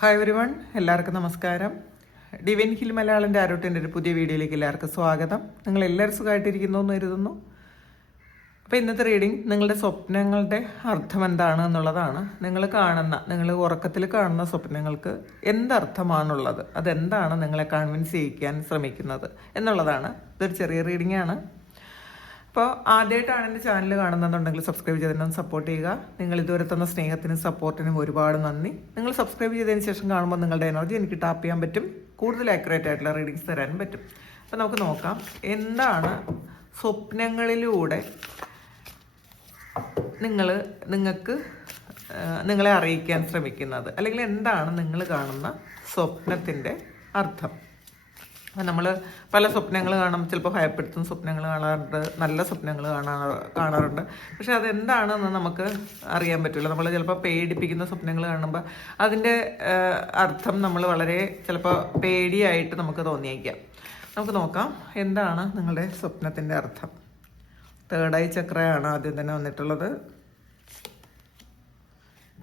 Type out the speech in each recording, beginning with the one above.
Hi everyone, എല്ലാവർക്കും നമസ്കാരം. Divine hill മലയാളൻ്റെ ആരോട്ടിൻ്റെ ഒരു പുതിയ വീഡിയോയിലേക്ക് എല്ലാവർക്കും സ്വാഗതം. നിങ്ങൾ എല്ലാവരും സുഖമായിട്ടിരിക്കുന്നു എന്ന് കരുതുന്നു. അപ്പോൾ ഇന്നത്തെ റീഡിംഗ് നിങ്ങളുടെ സ്വപ്നങ്ങളുടെ അർത്ഥം എന്താണ് എന്നുള്ളതാണ്. നിങ്ങൾ ഉറക്കത്തിൽ കാണുന്ന സ്വപ്നങ്ങൾക്ക് എന്തർത്ഥമാണുള്ളത്, അതെന്താണ് നിങ്ങളെ കൺവിൻസ് ചെയ്യിക്കാൻ ശ്രമിക്കുന്നത് എന്നുള്ളതാണ്. ഇതൊരു ചെറിയ റീഡിംഗ് ആണ്. അപ്പോൾ ആദ്യമായിട്ടാണ് എൻ്റെ ചാനൽ കാണുന്നതെന്നുണ്ടെങ്കിൽ സബ്സ്ക്രൈബ് ചെയ്തതിനും സപ്പോർട്ട് ചെയ്യുക. നിങ്ങൾ ഇതുവരെ തന്ന സ്നേഹത്തിനും സപ്പോർട്ടിനും ഒരുപാട് നന്ദി. നിങ്ങൾ സബ്സ്ക്രൈബ് ചെയ്തതിന് ശേഷം കാണുമ്പോൾ നിങ്ങളുടെ എനർജി എനിക്ക് ടാപ്പ് ചെയ്യാൻ പറ്റും, കൂടുതൽ ആക്യുറേറ്റ് ആയിട്ടുള്ള റീഡിങ്സ് തരാനും പറ്റും. അപ്പോൾ നമുക്ക് നോക്കാം, എന്താണ് സ്വപ്നങ്ങളിലൂടെ നിങ്ങളെ അറിയിക്കാൻ ശ്രമിക്കുന്നത്, അല്ലെങ്കിൽ എന്താണ് നിങ്ങൾ കാണുന്ന സ്വപ്നത്തിൻ്റെ അർത്ഥം. നമ്മൾ പല സ്വപ്നങ്ങൾ കാണും, ചിലപ്പോൾ ഭയപ്പെടുത്തുന്ന സ്വപ്നങ്ങൾ കാണാറുണ്ട്, നല്ല സ്വപ്നങ്ങൾ കാണാറുണ്ട്. പക്ഷെ അതെന്താണെന്ന് നമുക്ക് അറിയാൻ പറ്റില്ല. നമ്മൾ ചിലപ്പോൾ പേടിപ്പിക്കുന്ന സ്വപ്നങ്ങൾ കാണുമ്പോൾ അതിൻ്റെ അർത്ഥം നമ്മൾ വളരെ ചിലപ്പോൾ പേടിയായിട്ട് നമുക്ക് തോന്നിയേക്കാം. നമുക്ക് നോക്കാം എന്താണ് നിങ്ങളുടെ സ്വപ്നത്തിൻ്റെ അർത്ഥം. തേർഡ് ഐ ചക്രയാണ് ആദ്യം തന്നെ വന്നിട്ടുള്ളത്.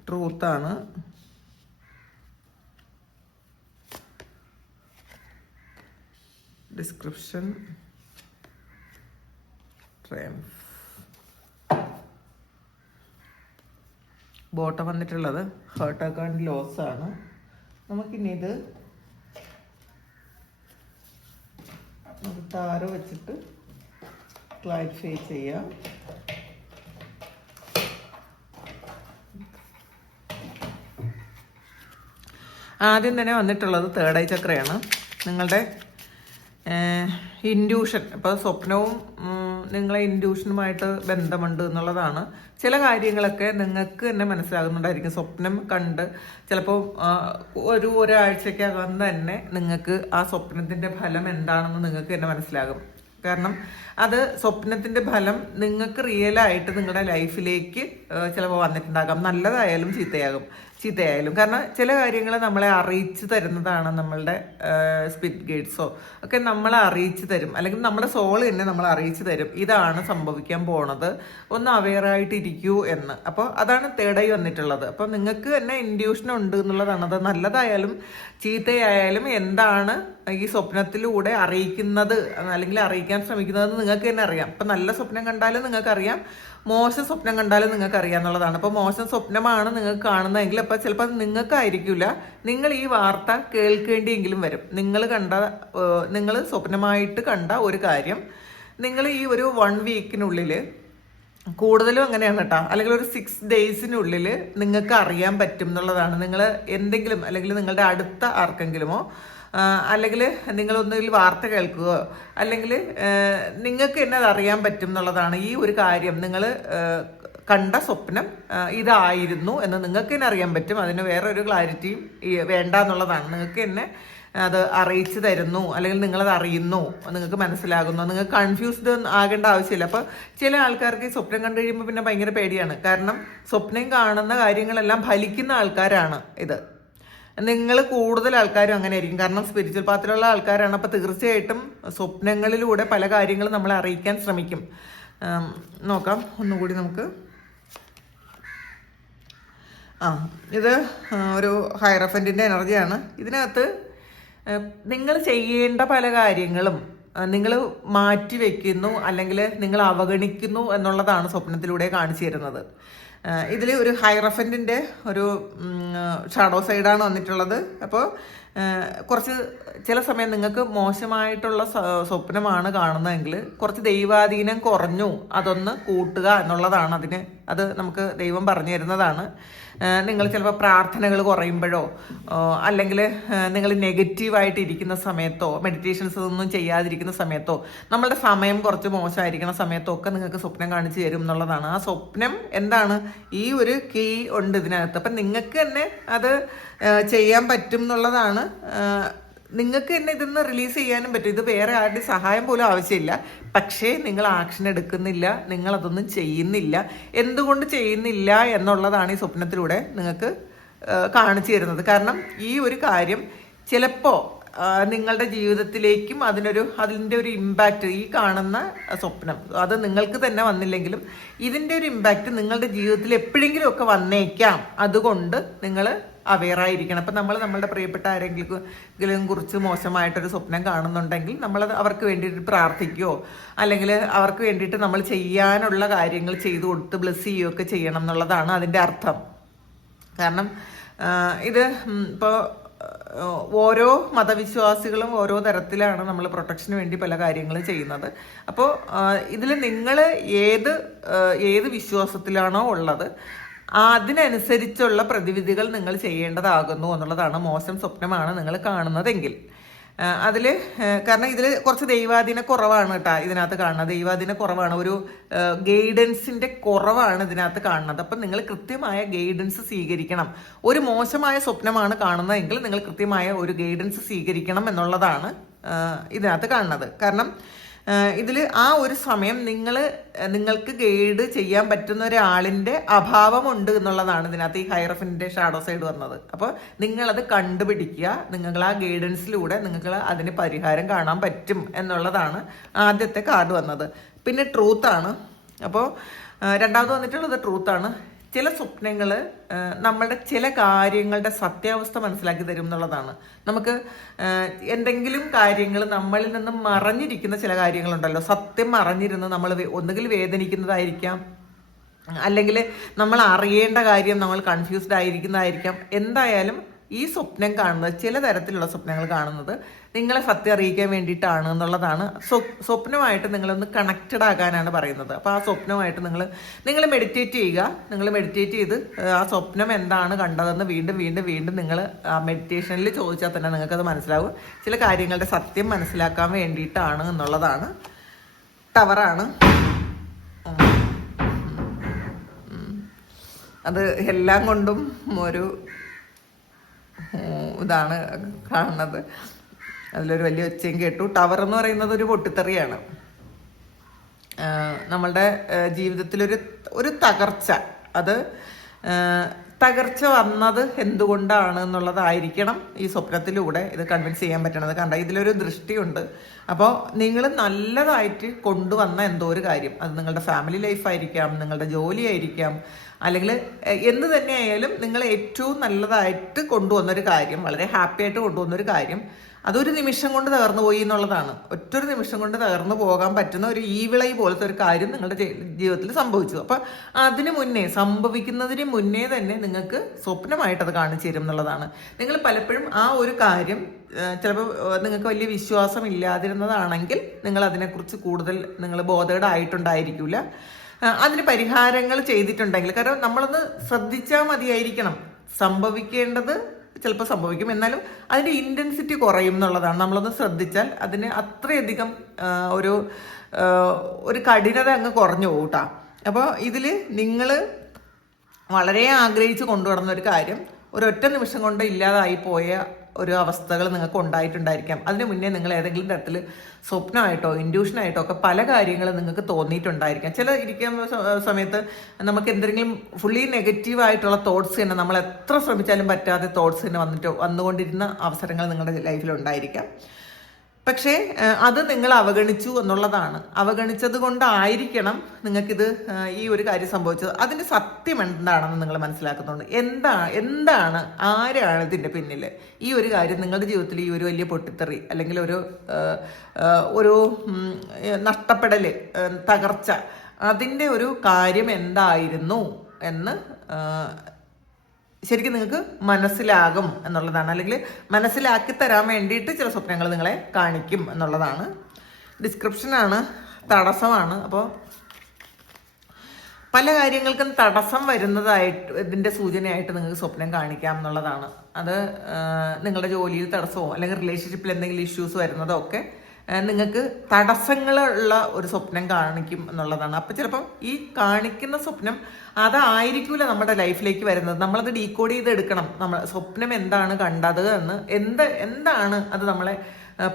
ട്രൂത്താണ്. Description, triumph. ബോട്ടം വന്നിട്ടുള്ളത് ഹേർട്ട് ആൻഡ് ലോസ് ആണ്. നമുക്കിനി ഇത് ടാരോ വെച്ചിട്ട് ക്ലാരിഫൈ ചെയ്യാം. ആദ്യം തന്നെ വന്നിട്ടുള്ളത് തേർഡ് ഐ ചക്രയാണ്. നിങ്ങളുടെ ഇൻഡ്യൂഷൻ, ഇപ്പോൾ സ്വപ്നവും നിങ്ങളെ ഇൻഡ്യൂഷനുമായിട്ട് ബന്ധമുണ്ട് എന്നുള്ളതാണ്. ചില കാര്യങ്ങളൊക്കെ നിങ്ങൾക്ക് തന്നെ മനസ്സിലാകുന്നുണ്ടായിരിക്കും. സ്വപ്നം കണ്ട് ചിലപ്പോൾ ഒരാഴ്ചക്കകം തന്നെ നിങ്ങൾക്ക് ആ സ്വപ്നത്തിൻ്റെ ഫലം എന്താണെന്ന് നിങ്ങൾക്ക് തന്നെ മനസ്സിലാകും. കാരണം അത് സ്വപ്നത്തിൻ്റെ ഫലം നിങ്ങൾക്ക് റിയലായിട്ട് നിങ്ങളുടെ ലൈഫിലേക്ക് ചിലപ്പോൾ വന്നിട്ടുണ്ടാകാം. നല്ലതായാലും ചീത്തയായാലും. കാരണം ചില കാര്യങ്ങൾ നമ്മളെ അറിയിച്ചു തരുന്നതാണ് നമ്മളുടെ സ്പിരിറ്റ് ഗൈഡ്സോ ഒക്കെ നമ്മളെ അറിയിച്ചു തരും, അല്ലെങ്കിൽ നമ്മുടെ സോൾ തന്നെ നമ്മളെ അറിയിച്ചു തരും ഇതാണ് സംഭവിക്കാൻ പോണത്, ഒന്ന് അവെയറായിട്ടിരിക്കൂ എന്ന്. അപ്പോൾ അതാണ് തേർഡ് ഐ വന്നിട്ടുള്ളത്. അപ്പോൾ നിങ്ങൾക്ക് തന്നെ ഇൻഡ്യൂഷൻ ഉണ്ട് എന്നുള്ളതാണ്. അത് നല്ലതായാലും ചീത്തയായാലും എന്താണ് ഈ സ്വപ്നത്തിലൂടെ അറിയിക്കുന്നത്, അല്ലെങ്കിൽ അറിയിക്കാൻ ശ്രമിക്കുന്നതെന്ന് നിങ്ങൾക്ക് തന്നെ അറിയാം. ഇപ്പം നല്ല സ്വപ്നം കണ്ടാലും നിങ്ങൾക്കറിയാം, മോശം സ്വപ്നം കണ്ടാലും നിങ്ങൾക്ക് അറിയാം എന്നുള്ളതാണ്. അപ്പോൾ മോശം സ്വപ്നമാണ് നിങ്ങൾക്ക് കാണുന്നതെങ്കിൽ അപ്പോൾ ചിലപ്പോൾ നിങ്ങൾക്കായിരിക്കില്ല, നിങ്ങൾ ഈ വാർത്ത കേൾക്കേണ്ടിയെങ്കിലും വരും. നിങ്ങൾ സ്വപ്നമായിട്ട് കണ്ട ഒരു കാര്യം നിങ്ങൾ ഈ ഒരു 1 വീക്കിനുള്ളിൽ, കൂടുതലും അങ്ങനെയാണ് കേട്ടോ, അല്ലെങ്കിൽ ഒരു 6 ഡേയ്സിനുള്ളിൽ നിങ്ങൾക്ക് അറിയാൻ പറ്റും എന്നുള്ളതാണ്. നിങ്ങൾ എന്തെങ്കിലും, അല്ലെങ്കിൽ നിങ്ങളുടെ അടുത്ത ആർക്കെങ്കിലുമോ, അല്ലെങ്കിൽ നിങ്ങളൊന്നുകിൽ വാർത്ത കേൾക്കുകയോ, അല്ലെങ്കിൽ നിങ്ങൾക്ക് തന്നെ അത് അറിയാൻ പറ്റും എന്നുള്ളതാണ്. ഈ ഒരു കാര്യം നിങ്ങൾ കണ്ട സ്വപ്നം ഇതായിരുന്നു എന്ന് നിങ്ങൾക്ക് തന്നെ അറിയാൻ പറ്റും. അതിന് വേറെ ഒരു ക്ലാരിറ്റിയും വേണ്ട എന്നുള്ളതാണ്. നിങ്ങൾക്ക് തന്നെ അത് അറിയിച്ചു തരുന്നു, അല്ലെങ്കിൽ നിങ്ങളത് അറിയുന്നു, നിങ്ങൾക്ക് മനസ്സിലാകുന്നു, നിങ്ങൾക്ക് കൺഫ്യൂസ്ഡ് ആകേണ്ട ആവശ്യമില്ല. അപ്പോൾ ചില ആൾക്കാർക്ക് ഈ സ്വപ്നം കണ്ടു കഴിയുമ്പോൾ പിന്നെ ഭയങ്കര പേടിയാണ്. കാരണം സ്വപ്നം കാണുന്ന കാര്യങ്ങളെല്ലാം ഫലിക്കുന്ന ആൾക്കാരാണ് ഇത്. നിങ്ങൾ കൂടുതൽ ആൾക്കാരും അങ്ങനെ ആയിരിക്കും, കാരണം സ്പിരിച്വൽ പാത്തിലുള്ള ആൾക്കാരാണ്. അപ്പോൾ തീർച്ചയായിട്ടും സ്വപ്നങ്ങളിലൂടെ പല കാര്യങ്ങളും നമ്മളെ അറിയിക്കാൻ ശ്രമിക്കും. നോക്കാം ഒന്നുകൂടി നമുക്ക്. ഇത് ഒരു ഹൈറഫൻറ്റിൻ്റെ എനർജിയാണ്. ഇതിനകത്ത് നിങ്ങൾ ചെയ്യേണ്ട പല കാര്യങ്ങളും നിങ്ങൾ മാറ്റി വയ്ക്കുന്നു, അല്ലെങ്കിൽ നിങ്ങൾ അവഗണിക്കുന്നു എന്നുള്ളതാണ് സ്വപ്നത്തിലൂടെ കാണിച്ചു തരുന്നത്. ഇതിൽ ഒരു ഹൈറഫൻറ്റിൻ്റെ ഒരു ഷാഡോ സൈഡാണ് വന്നിട്ടുള്ളത്. അപ്പോൾ ചില സമയം നിങ്ങൾക്ക് മോശമായിട്ടുള്ള സ്വപ്നമാണ് കാണുന്നതെങ്കിൽ കുറച്ച് ദൈവാധീനം കുറഞ്ഞു, അതൊന്ന് കൂട്ടുക എന്നുള്ളതാണ് അത് നമുക്ക് ദൈവം പറഞ്ഞു തരുന്നതാണ്. നിങ്ങൾ ചിലപ്പോൾ പ്രാർത്ഥനകൾ കുറയുമ്പോഴോ, അല്ലെങ്കിൽ നിങ്ങൾ നെഗറ്റീവായിട്ട് ഇരിക്കുന്ന സമയത്തോ, മെഡിറ്റേഷൻസ് ഒന്നും ചെയ്യാതിരിക്കുന്ന സമയത്തോ, നമ്മളുടെ സമയം കുറച്ച് മോശമായിരിക്കുന്ന സമയത്തോ ഒക്കെ നിങ്ങൾക്ക് സ്വപ്നം കാണിച്ചു തരും എന്നുള്ളതാണ്. ആ സ്വപ്നം എന്താണ്, ഈ ഒരു കീ ഉണ്ട് ഇതിനകത്ത്. അപ്പം നിങ്ങൾക്ക് തന്നെ അത് ചെയ്യാൻ പറ്റും എന്നുള്ളതാണ്. നിങ്ങൾക്ക് തന്നെ ഇതൊന്ന് റിലീസ് ചെയ്യാനും പറ്റും. ഇത് വേറെ ആരുടെ സഹായം പോലും ആവശ്യമില്ല. പക്ഷേ നിങ്ങൾ ആക്ഷൻ എടുക്കുന്നില്ല, നിങ്ങളതൊന്നും ചെയ്യുന്നില്ല. എന്തുകൊണ്ട് ചെയ്യുന്നില്ല എന്നുള്ളതാണ് ഈ സ്വപ്നത്തിലൂടെ നിങ്ങൾക്ക് കാണിച്ചു തരുന്നത്. കാരണം ഈ ഒരു കാര്യം ചിലപ്പോൾ നിങ്ങളുടെ ജീവിതത്തിലേക്കും അതിൻ്റെ ഒരു ഇമ്പാക്റ്റ്, ഈ കാണുന്ന സ്വപ്നം അത് നിങ്ങൾക്ക് തന്നെ വന്നില്ലെങ്കിലും ഇതിൻ്റെ ഒരു ഇമ്പാക്റ്റ് നിങ്ങളുടെ ജീവിതത്തിൽ എപ്പോഴെങ്കിലും ഒക്കെ വന്നേക്കാം. അതുകൊണ്ട് നിങ്ങൾ അവെയറായിരിക്കണം. അപ്പം നമ്മൾ നമ്മളുടെ പ്രിയപ്പെട്ട ആരെങ്കിലും കുറിച്ച് മോശമായിട്ടൊരു സ്വപ്നം കാണുന്നുണ്ടെങ്കിൽ നമ്മളത് അവർക്ക് വേണ്ടിയിട്ട് പ്രാർത്ഥിക്കുകയോ അല്ലെങ്കിൽ അവർക്ക് വേണ്ടിയിട്ട് നമ്മൾ ചെയ്യാനുള്ള കാര്യങ്ങൾ ചെയ്തു കൊടുത്ത് ബ്ലെസ് ചെയ്യുകയൊക്കെ ചെയ്യണം എന്നുള്ളതാണ് അതിൻ്റെ അർത്ഥം. കാരണം ഇത് ഇപ്പോൾ ഓരോ മതവിശ്വാസികളും ഓരോ തരത്തിലാണ് നമ്മൾ പ്രൊട്ടക്ഷന് വേണ്ടി പല കാര്യങ്ങളും ചെയ്യുന്നത്. അപ്പോൾ ഇതിൽ നിങ്ങൾ ഏത് വിശ്വാസത്തിലാണോ ഉള്ളത് അതിനനുസരിച്ചുള്ള പ്രതിവിധികൾ നിങ്ങൾ ചെയ്യേണ്ടതാകുന്നു എന്നുള്ളതാണ്. മോശം സ്വപ്നമാണ് നിങ്ങൾ കാണുന്നതെങ്കിൽ അതിൽ, കാരണം ഇതിൽ കുറച്ച് ദൈവാധീന കുറവാണ് കേട്ടോ ഇതിനകത്ത് കാണുന്നത്. ദൈവാധീന കുറവാണ്, ഒരു ഗൈഡൻസിൻ്റെ കുറവാണ് ഇതിനകത്ത് കാണുന്നത്. അപ്പം നിങ്ങൾ കൃത്യമായ ഗൈഡൻസ് സ്വീകരിക്കണം. ഒരു മോശമായ സ്വപ്നമാണ് കാണുന്നതെങ്കിൽ നിങ്ങൾ കൃത്യമായ ഒരു ഗൈഡൻസ് സ്വീകരിക്കണം എന്നുള്ളതാണ് ഇതിനകത്ത് കാണുന്നത്. കാരണം ഇതിൽ ആ ഒരു സമയം നിങ്ങൾക്ക് ഗൈഡ് ചെയ്യാൻ പറ്റുന്ന ഒരാളിൻ്റെ അഭാവമുണ്ട് എന്നുള്ളതാണ് ഇതിനകത്ത് ഈ ഹൈറഫിൻ്റെ ഷാഡോ സൈഡ് വന്നത്. അപ്പോൾ നിങ്ങളത് കണ്ടുപിടിക്കുക, നിങ്ങൾ ആ ഗൈഡൻസിലൂടെ നിങ്ങൾക്ക് അതിന് പരിഹാരം കാണാൻ പറ്റും എന്നുള്ളതാണ് ആദ്യത്തെ കാർഡ് വന്നത്. പിന്നെ ട്രൂത്താണ്. അപ്പോൾ രണ്ടാമത് വന്നിട്ടുള്ളത് ട്രൂത്താണ്. ചില സ്വപ്നങ്ങൾ നമ്മളുടെ ചില കാര്യങ്ങളുടെ സത്യാവസ്ഥ മനസ്സിലാക്കി തരും എന്നുള്ളതാണ്. നമുക്ക് എന്തെങ്കിലും കാര്യങ്ങൾ നമ്മളിൽ നിന്ന് മറഞ്ഞിരിക്കുന്ന ചില കാര്യങ്ങളുണ്ടല്ലോ, സത്യം മറഞ്ഞിരുന്ന് നമ്മൾ ഒന്നുകിൽ വേദനിക്കുന്നതായിരിക്കാം, അല്ലെങ്കിൽ നമ്മൾ അറിയേണ്ട കാര്യം നമ്മൾ കൺഫ്യൂസ്ഡ് ആയിരിക്കുന്നതായിരിക്കാം. എന്തായാലും ഈ സ്വപ്നം കാണുന്നത്, ചില തരത്തിലുള്ള സ്വപ്നങ്ങൾ കാണുന്നത് നിങ്ങളെ സത്യം അറിയിക്കാൻ വേണ്ടിയിട്ടാണ് എന്നുള്ളതാണ്. സ്വപ്നമായിട്ട് നിങ്ങളൊന്ന് കണക്റ്റഡ് ആകാനാണ് പറയുന്നത്. അപ്പോൾ ആ സ്വപ്നമായിട്ട് നിങ്ങൾ മെഡിറ്റേറ്റ് ചെയ്യുക. നിങ്ങൾ മെഡിറ്റേറ്റ് ചെയ്ത് ആ സ്വപ്നം എന്താണ് കണ്ടതെന്ന് വീണ്ടും വീണ്ടും വീണ്ടും നിങ്ങൾ ആ മെഡിറ്റേഷനിൽ ചോദിച്ചാൽ തന്നെ നിങ്ങൾക്കത് മനസ്സിലാവും. ചില കാര്യങ്ങളുടെ സത്യം മനസ്സിലാക്കാൻ വേണ്ടിയിട്ടാണ് എന്നുള്ളതാണ്. ടവറാണ്. അത് എല്ലാം കൊണ്ടും ഒരു ഇതാണ് കാണുന്നത്. അതിലൊരു വലിയ ഒച്ചയും കേട്ടു. ടവർ എന്ന് പറയുന്നത് ഒരു പൊട്ടിത്തെറിയാണ്. നമ്മളുടെ ജീവിതത്തിലൊരു തകർച്ച, അത് തകർച്ച വന്നത് എന്തുകൊണ്ടാണ് എന്നുള്ളതായിരിക്കണം ഈ സ്വപ്നത്തിലൂടെ ഇത് കൺവിൻസ് ചെയ്യാൻ പറ്റണത്. കണ്ട, ഇതിലൊരു ദൃഷ്ടിയുണ്ട്. അപ്പോൾ നിങ്ങൾ നല്ലതായിട്ട് കൊണ്ടുവന്ന എന്തോ ഒരു കാര്യം, അത് നിങ്ങളുടെ ഫാമിലി ലൈഫായിരിക്കാം, നിങ്ങളുടെ ജോലിയായിരിക്കാം, അല്ലെങ്കിൽ എന്ത് തന്നെയായാലും നിങ്ങൾ ഏറ്റവും നല്ലതായിട്ട് കൊണ്ടുവന്നൊരു കാര്യം, വളരെ ഹാപ്പി ആയിട്ട് കൊണ്ടുവന്നൊരു കാര്യം, അതൊരു നിമിഷം കൊണ്ട് തകർന്നു പോയി എന്നുള്ളതാണ്. ഒറ്റൊരു നിമിഷം കൊണ്ട് തകർന്നു പോകാൻ പറ്റുന്ന ഒരു ഈവിളൈ പോലത്തെ ഒരു കാര്യം നിങ്ങളുടെ ജീവിതത്തിൽ സംഭവിച്ചു. അപ്പം അതിന് മുന്നേ, സംഭവിക്കുന്നതിന് മുന്നേ തന്നെ നിങ്ങൾക്ക് സ്വപ്നമായിട്ട് അത് കാണിച്ചു തരും എന്നുള്ളതാണ്. നിങ്ങൾ പലപ്പോഴും ആ ഒരു കാര്യം ചിലപ്പോൾ നിങ്ങൾക്ക് വലിയ വിശ്വാസം ഇല്ലാതിരുന്നതാണെങ്കിൽ നിങ്ങൾ അതിനെക്കുറിച്ച് കൂടുതൽ നിങ്ങൾ ബോധേഡ് ആയിട്ടുണ്ടായിരിക്കില്ല. അതിന് പരിഹാരങ്ങൾ ചെയ്തിട്ടുണ്ടെങ്കിൽ, കാരണം നമ്മളൊന്ന് ശ്രദ്ധിച്ചാൽ മതിയായിരിക്കണം. സംഭവിക്കേണ്ടത് ചിലപ്പോൾ സംഭവിക്കും, എന്നാലും അതിൻ്റെ ഇൻറ്റൻസിറ്റി കുറയും എന്നുള്ളതാണ്. നമ്മളൊന്ന് ശ്രദ്ധിച്ചാൽ അതിന് അത്രയധികം ഒരു കഠിനത അങ്ങ് കുറഞ്ഞു പോകും കേട്ടോ. അപ്പോൾ ഇതിൽ നിങ്ങൾ വളരെ ആഗ്രഹിച്ച് കൊണ്ടുവരുന്ന ഒരു കാര്യം ഒരൊറ്റ നിമിഷം കൊണ്ട് ഇല്ലാതായി പോയ ഒരു അവസ്ഥകൾ നിങ്ങൾക്ക് ഉണ്ടായിട്ടുണ്ടായിരിക്കാം. അതിന് മുന്നേ നിങ്ങൾ ഏതെങ്കിലും തരത്തിൽ സ്വപ്നമായിട്ടോ ഇൻഡ്യൂഷനായിട്ടോ ഒക്കെ പല കാര്യങ്ങളും നിങ്ങൾക്ക് തോന്നിയിട്ടുണ്ടായിരിക്കാം. ചില ഇരിക്കുന്ന സമയത്ത് നമുക്ക് എന്തെങ്കിലും ഫുള്ളി നെഗറ്റീവായിട്ടുള്ള തോട്ട്സ് തന്നെ, നമ്മൾ എത്ര ശ്രമിച്ചാലും പറ്റാതെ തോട്ട്സ് തന്നെ വന്നുകൊണ്ടിരുന്ന അവസരങ്ങൾ നിങ്ങളുടെ ലൈഫിലുണ്ടായിരിക്കാം. പക്ഷേ അത് നിങ്ങൾ അവഗണിച്ചു എന്നുള്ളതാണ്. അവഗണിച്ചത് കൊണ്ടായിരിക്കണം നിങ്ങൾക്കിത് ഈ ഒരു കാര്യം സംഭവിച്ചത്. അതിൻ്റെ സത്യം എന്താണെന്ന് നിങ്ങൾ മനസ്സിലാക്കുന്നുണ്ട്. എന്താണ് ആരാണ് ഇതിൻ്റെ പിന്നിൽ? ഈ ഒരു കാര്യം നിങ്ങളുടെ ജീവിതത്തിൽ ഈ ഒരു വലിയ പൊട്ടിത്തെറി അല്ലെങ്കിൽ ഒരു നഷ്ടപ്പെടൽ, തകർച്ച, അതിൻ്റെ ഒരു കാര്യം എന്തായിരുന്നു എന്ന് ശരിക്കും നിങ്ങൾക്ക് മനസ്സിലാകും എന്നുള്ളതാണ്. അല്ലെങ്കിൽ മനസ്സിലാക്കി തരാൻ വേണ്ടിയിട്ട് ചില സ്വപ്നങ്ങൾ നിങ്ങളെ കാണിക്കും എന്നുള്ളതാണ്. ഡിസ്ക്രിപ്ഷനാണ്, തടസ്സമാണ്. അപ്പോൾ പല കാര്യങ്ങൾക്കും തടസ്സം വരുന്നതായിട്ട് ഇതിൻ്റെ സൂചനയായിട്ട് നിങ്ങൾക്ക് സ്വപ്നം കാണിക്കാം എന്നുള്ളതാണ്. അത് നിങ്ങളുടെ ജോലിയിൽ തടസ്സമോ അല്ലെങ്കിൽ റിലേഷൻഷിപ്പിൽ എന്തെങ്കിലും ഇഷ്യൂസ് വരുന്നതോ ഒക്കെ നിങ്ങൾക്ക് തടസ്സങ്ങളുള്ള ഒരു സ്വപ്നം കാണിക്കും എന്നുള്ളതാണ്. അപ്പം ചിലപ്പം ഈ കാണിക്കുന്ന സ്വപ്നം അതായിരിക്കില്ല നമ്മുടെ ലൈഫിലേക്ക് വരുന്നത്. നമ്മളത് ഡീകോഡ് ചെയ്തെടുക്കണം. നമ്മൾ സ്വപ്നം എന്താണ് കണ്ടത് എന്ന്, എന്താണ് അത് നമ്മളെ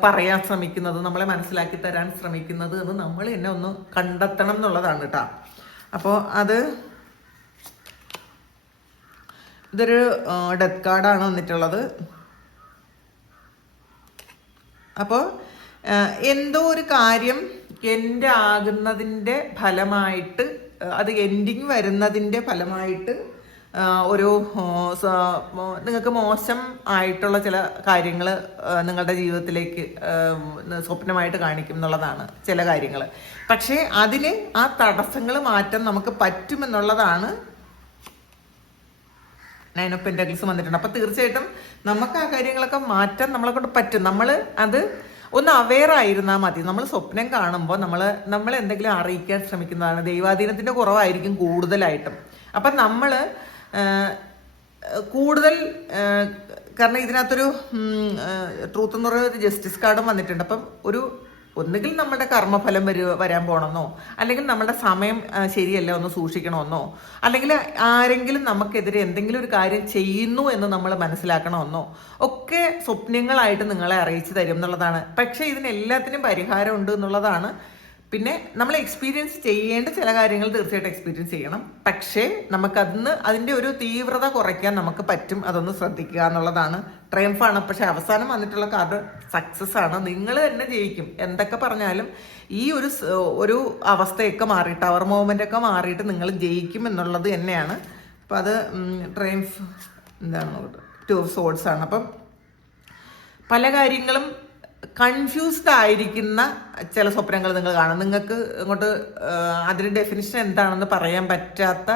പറയാൻ ശ്രമിക്കുന്നത്, നമ്മളെ മനസ്സിലാക്കി തരാൻ ശ്രമിക്കുന്നത് എന്ന് നമ്മൾ തന്നെ ഒന്ന് കണ്ടെത്തണം എന്നുള്ളതാണ് കേട്ടോ. അപ്പോൾ ഇതൊരു ഡെത്ത് കാർഡാണ് വന്നിട്ടുള്ളത്. അപ്പോൾ എന്തോ ഒരു കാര്യം എൻഡ് ആകുന്നതിൻ്റെ ഫലമായിട്ട്, അത് എൻഡിങ് വരുന്നതിൻ്റെ ഫലമായിട്ട് ഒരു നിങ്ങൾക്ക് മോശം ആയിട്ടുള്ള ചില കാര്യങ്ങൾ നിങ്ങളുടെ ജീവിതത്തിലേക്ക് സ്വപ്നമായിട്ട് കാണിക്കും എന്നുള്ളതാണ് ചില കാര്യങ്ങൾ. പക്ഷേ അതിന് ആ തടസ്സങ്ങൾ മാറ്റാൻ നമുക്ക് പറ്റുമെന്നുള്ളതാണ് 9 ഓഫ് പെന്റക്കിൾസ് വന്നിട്ടുണ്ട്. അപ്പം തീർച്ചയായിട്ടും നമുക്ക് ആ കാര്യങ്ങളൊക്കെ മാറ്റാൻ നമ്മളെ കൊണ്ട് പറ്റും. നമ്മൾ അത് ഒന്ന് അവെയർ ആയിരുന്നാൽ മതി. നമ്മൾ സ്വപ്നം കാണുമ്പോൾ നമ്മൾ എന്തെങ്കിലും അറിയിക്കാൻ ശ്രമിക്കുന്നതാണ്. ദൈവാധീനത്തിൻ്റെ കുറവായിരിക്കും കൂടുതലായിട്ടും. അപ്പം നമ്മൾ കൂടുതൽ കാരണം ഇതിനകത്തൊരു ട്രൂത്ത് എന്ന് പറയുന്ന ഒരു ജസ്റ്റിസ് കാർഡും വന്നിട്ടുണ്ട്. അപ്പം ഒന്നുകിൽ നമ്മുടെ കർമ്മഫലം വരാൻ പോകണമെന്നോ, അല്ലെങ്കിൽ നമ്മുടെ സമയം ശരിയല്ല ഒന്ന് സൂക്ഷിക്കണമെന്നോ, അല്ലെങ്കിൽ ആരെങ്കിലും നമുക്കെതിരെ എന്തെങ്കിലും ഒരു കാര്യം ചെയ്യുന്നു എന്ന് നമ്മൾ മനസ്സിലാക്കണമെന്നോ ഒക്കെ സ്വപ്നങ്ങളായിട്ട് നിങ്ങളെ അറിയിച്ചു തരും എന്നുള്ളതാണ്. പക്ഷേ ഇതിനെല്ലാത്തിനും പരിഹാരം ഉണ്ട് എന്നുള്ളതാണ്. പിന്നെ നമ്മൾ എക്സ്പീരിയൻസ് ചെയ്യേണ്ട ചില കാര്യങ്ങൾ തീർച്ചയായിട്ടും എക്സ്പീരിയൻസ് ചെയ്യണം. പക്ഷേ അതിൻ്റെ ഒരു തീവ്രത കുറയ്ക്കാൻ നമുക്ക് പറ്റും. അതൊന്ന് ശ്രദ്ധിക്കുക എന്നുള്ളതാണ്. ട്രയംഫാണ്. പക്ഷെ അവസാനം വന്നിട്ടുള്ള കാർഡ് സക്സസ് ആണ്. നിങ്ങൾ തന്നെ ജയിക്കും. എന്തൊക്കെ പറഞ്ഞാലും ഈ ഒരു അവസ്ഥയൊക്കെ മാറി, ടവർ മൂവ്മെൻ്റ് ഒക്കെ മാറിയിട്ട് നിങ്ങൾ ജയിക്കും എന്നുള്ളത് തന്നെയാണ്. അപ്പം അത് ട്രയംഫ് എന്താണ് 2 ഓഫ് സോർഡ്സ് ആണ്. അപ്പം പല കാര്യങ്ങളും കൺഫ്യൂസ്ഡ് ആയിരിക്കുന്ന ചില സ്വപ്നങ്ങൾ നിങ്ങൾ കാണാം. നിങ്ങൾക്ക് അങ്ങോട്ട് അതിൻ്റെ ഡെഫിനിഷൻ എന്താണെന്ന് പറയാൻ പറ്റാത്ത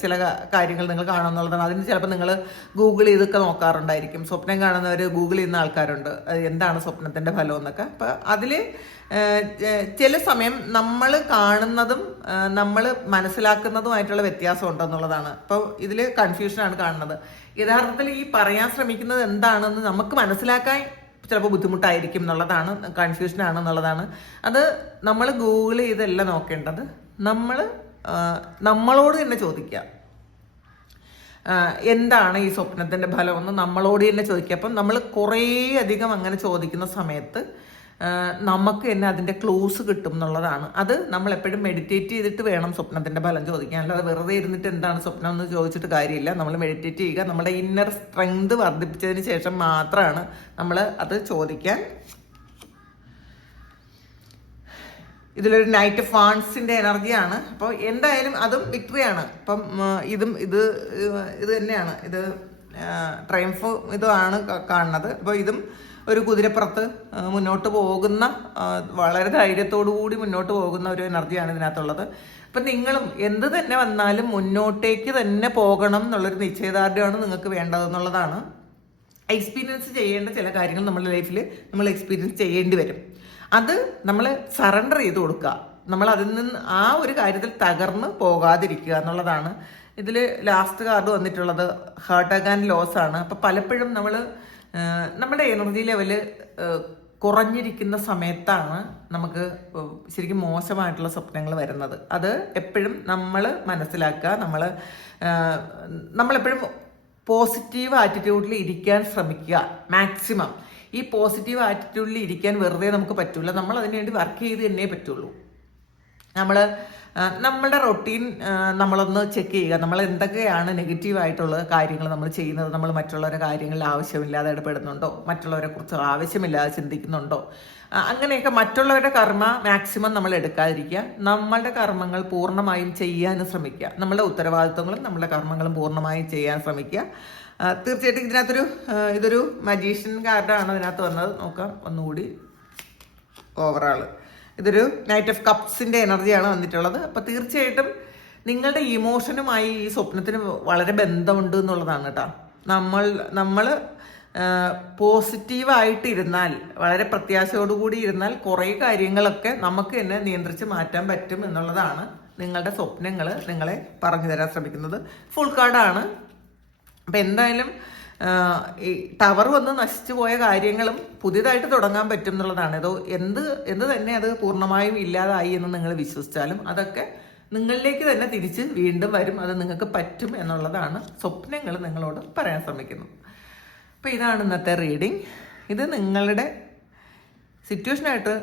ചില കാര്യങ്ങൾ നിങ്ങൾ കാണുമെന്നുള്ളതാണ്. അതിന് ചിലപ്പോൾ നിങ്ങൾ ഗൂഗിൾ ചെയ്തൊക്കെ നോക്കാറുണ്ടായിരിക്കും. സ്വപ്നം കാണുന്നവർ ഗൂഗിൾ ചെയ്യുന്ന ആൾക്കാരുണ്ട്, എന്താണ് സ്വപ്നത്തിൻ്റെ ഫലം എന്നൊക്കെ. അപ്പം അതിൽ ചില സമയം നമ്മൾ കാണുന്നതും നമ്മൾ മനസ്സിലാക്കുന്നതുമായിട്ടുള്ള വ്യത്യാസം ഉണ്ടെന്നുള്ളതാണ്. അപ്പോൾ ഇതിൽ കൺഫ്യൂഷനാണ് കാണുന്നത്. യഥാർത്ഥത്തിൽ ഈ പറയാൻ ശ്രമിക്കുന്നത് എന്താണെന്ന് നമുക്ക് മനസ്സിലാക്കാൻ ചിലപ്പോൾ ബുദ്ധിമുട്ടായിരിക്കും എന്നുള്ളതാണ്, കൺഫ്യൂഷനാണ് എന്നുള്ളതാണ്. അത് നമ്മൾ ഗൂഗിൾ ചെയ്തല്ല നോക്കേണ്ടത്. നമ്മളോട് തന്നെ ചോദിക്കുക, എന്താണ് ഈ സ്വപ്നത്തിൻ്റെ ഫലമെന്ന് നമ്മളോട് തന്നെ ചോദിക്കുക. അപ്പം നമ്മൾ കുറേ അധികം അങ്ങനെ ചോദിക്കുന്ന സമയത്ത് നമുക്ക് തന്നെ അതിൻ്റെ ക്ലൂസ് കിട്ടും എന്നുള്ളതാണ്. അത് നമ്മൾ എപ്പോഴും മെഡിറ്റേറ്റ് ചെയ്തിട്ട് വേണം സ്വപ്നത്തിൻ്റെ ഫലം ചോദിക്കാൻ. അല്ലാതെ വെറുതെ ഇരുന്നിട്ട് എന്താണ് സ്വപ്നം എന്ന് ചോദിച്ചിട്ട് കാര്യമില്ല. നമ്മൾ മെഡിറ്റേറ്റ് ചെയ്യുക. നമ്മുടെ ഇന്നർ സ്ട്രെങ്ത് വർദ്ധിപ്പിച്ചതിന് ശേഷം മാത്രമാണ് നമ്മൾ അത് ചോദിക്കാൻ. ഇതിലൊരു നൈറ്റ് ഓഫ് വാൺസിൻ്റെ എനർജിയാണ്. അപ്പോൾ എന്തായാലും അതും വിക്ടറിയാണ്. അപ്പം ഇത് തന്നെയാണ്. ഇത് ട്രയംഫ് ഇതാണ് കാണുന്നത്. അപ്പോൾ ഇതും ഒരു കുതിരപ്പുറത്ത് മുന്നോട്ട് പോകുന്ന, വളരെ ധൈര്യത്തോടു കൂടി മുന്നോട്ട് പോകുന്ന ഒരു എനർജിയാണ് ഇതിനകത്തുള്ളത്. അപ്പം നിങ്ങളും എന്ത് തന്നെ വന്നാലും മുന്നോട്ടേക്ക് തന്നെ പോകണം എന്നുള്ളൊരു നിശ്ചയദാർഢ്യമാണ് നിങ്ങൾക്ക് വേണ്ടതെന്നുള്ളതാണ്. എക്സ്പീരിയൻസ് ചെയ്യേണ്ട ചില കാര്യങ്ങൾ നമ്മുടെ ലൈഫിൽ നമ്മൾ എക്സ്പീരിയൻസ് ചെയ്യേണ്ടി വരും. അത് നമ്മൾ സറണ്ടർ ചെയ്ത് കൊടുക്കുക. നമ്മൾ അതിൽ നിന്ന് ആ ഒരു കാര്യത്തിൽ തകർന്ന് പോകാതിരിക്കുക എന്നുള്ളതാണ്. ഇതിൽ ലാസ്റ്റ് കാർഡ് വന്നിട്ടുള്ളത് ഹേർട്ട് ആൻഡ് ലോസ് ആണ്. അപ്പം പലപ്പോഴും നമ്മുടെ എനർജി ലെവല് കുറഞ്ഞിരിക്കുന്ന സമയത്താണ് നമുക്ക് ശരിക്കും മോശമായിട്ടുള്ള സ്വപ്നങ്ങൾ വരുന്നത്. അത് എപ്പോഴും നമ്മൾ മനസ്സിലാക്കുക. നമ്മളെപ്പോഴും പോസിറ്റീവ് ആറ്റിറ്റ്യൂഡിൽ ഇരിക്കാൻ ശ്രമിക്കുക മാക്സിമം. ഈ പോസിറ്റീവ് ആറ്റിറ്റ്യൂഡിൽ ഇരിക്കാൻ വെറുതെ നമുക്ക് പറ്റില്ല. നമ്മൾ അതിനു വേണ്ടി വർക്ക് ചെയ്ത് തന്നെ പറ്റുള്ളൂ. നമ്മളുടെ റൊട്ടീൻ നമ്മളൊന്ന് ചെക്ക് ചെയ്യുക. നമ്മൾ എന്തൊക്കെയാണ് നെഗറ്റീവായിട്ടുള്ള കാര്യങ്ങൾ നമ്മൾ ചെയ്യുന്നത്. നമ്മൾ മറ്റുള്ളവരുടെ കാര്യങ്ങളിൽ ആവശ്യമില്ലാതെ ഇടപെടുന്നുണ്ടോ, മറ്റുള്ളവരെ കുറിച്ച് ആവശ്യമില്ലാതെ ചിന്തിക്കുന്നുണ്ടോ, അങ്ങനെയൊക്കെ മറ്റുള്ളവരുടെ കർമ്മ മാക്സിമം നമ്മൾ എടുക്കാതിരിക്കുക. നമ്മളുടെ കർമ്മങ്ങൾ പൂർണ്ണമായും ചെയ്യാനും ശ്രമിക്കുക. നമ്മളുടെ ഉത്തരവാദിത്വങ്ങളും നമ്മളുടെ കർമ്മങ്ങളും പൂർണ്ണമായും ചെയ്യാൻ ശ്രമിക്കുക. തീർച്ചയായിട്ടും ഇതൊരു മജീഷ്യൻ കാർഡാണ് ഇതിനകത്ത് വന്നത്. നോക്കാം ഒന്നുകൂടി ഓവറാൾ. ഇതൊരു നൈറ്റ് ഓഫ് കപ്സിൻ്റെ എനർജിയാണ് വന്നിട്ടുള്ളത്. അപ്പോൾ തീർച്ചയായിട്ടും നിങ്ങളുടെ ഇമോഷനുമായി ഈ സ്വപ്നത്തിന് വളരെ ബന്ധമുണ്ട് എന്നുള്ളതാണ് കേട്ടോ. നമ്മൾ പോസിറ്റീവായിട്ടിരുന്നാൽ, വളരെ പ്രത്യാശയോടുകൂടി ഇരുന്നാൽ കുറേ കാര്യങ്ങളൊക്കെ നമുക്ക് തന്നെ നിയന്ത്രിച്ച് മാറ്റാൻ പറ്റും എന്നുള്ളതാണ് നിങ്ങളുടെ സ്വപ്നങ്ങൾ നിങ്ങളെ പറഞ്ഞു തരാൻ ശ്രമിക്കുന്നത്. ഫുൾ കാർഡാണ്. അപ്പം എന്തായാലും ഈ ടവർ വന്ന് നശിച്ചു പോയ കാര്യങ്ങളും പുതിയതായിട്ട് തുടങ്ങാൻ പറ്റും എന്നുള്ളതാണ്. എന്ത് തന്നെ അത് പൂർണ്ണമായും ഇല്ലാതായി എന്ന് നിങ്ങൾ വിശ്വസിച്ചാലും അതൊക്കെ നിങ്ങളിലേക്ക് തന്നെ തിരിച്ച് വീണ്ടും വരും. അത് നിങ്ങൾക്ക് പറ്റും എന്നുള്ളതാണ് സ്വപ്നങ്ങൾ നിങ്ങളോട് പറയാൻ ശ്രമിക്കുന്നു. അപ്പോൾ ഇതാണ് ഇന്നത്തെ റീഡിങ്. ഇത് നിങ്ങളുടെ സിറ്റുവേഷനായിട്ട്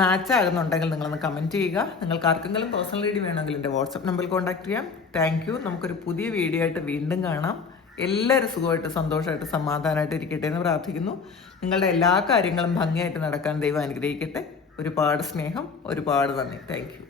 മാച്ച് ആകുന്നുണ്ടെങ്കിൽ നിങ്ങളൊന്ന് കമൻറ്റ് ചെയ്യുക. നിങ്ങൾക്ക് ആർക്കെങ്കിലും പേഴ്സണൽ റീഡിങ് വേണമെങ്കിൽ എൻ്റെ വാട്സപ്പ് നമ്പറിൽ കോൺടാക്ട് ചെയ്യാം. Thank you. നമുക്കൊരു പുതിയ വീഡിയോ ആയിട്ട് വീണ്ടും കാണാം. എല്ലാവരും സുഖമായിട്ട് സന്തോഷമായിട്ട് സമാധാനമായിട്ട് ഇരിക്കട്ടെ എന്ന് പ്രാർത്ഥിക്കുന്നു. നിങ്ങളുടെ എല്ലാ കാര്യങ്ങളും ഭംഗിയായിട്ട് നടക്കാൻ ദൈവം അനുഗ്രഹിക്കട്ടെ. ഒരുപാട് സ്നേഹം, ഒരുപാട് നന്ദി. Thank you.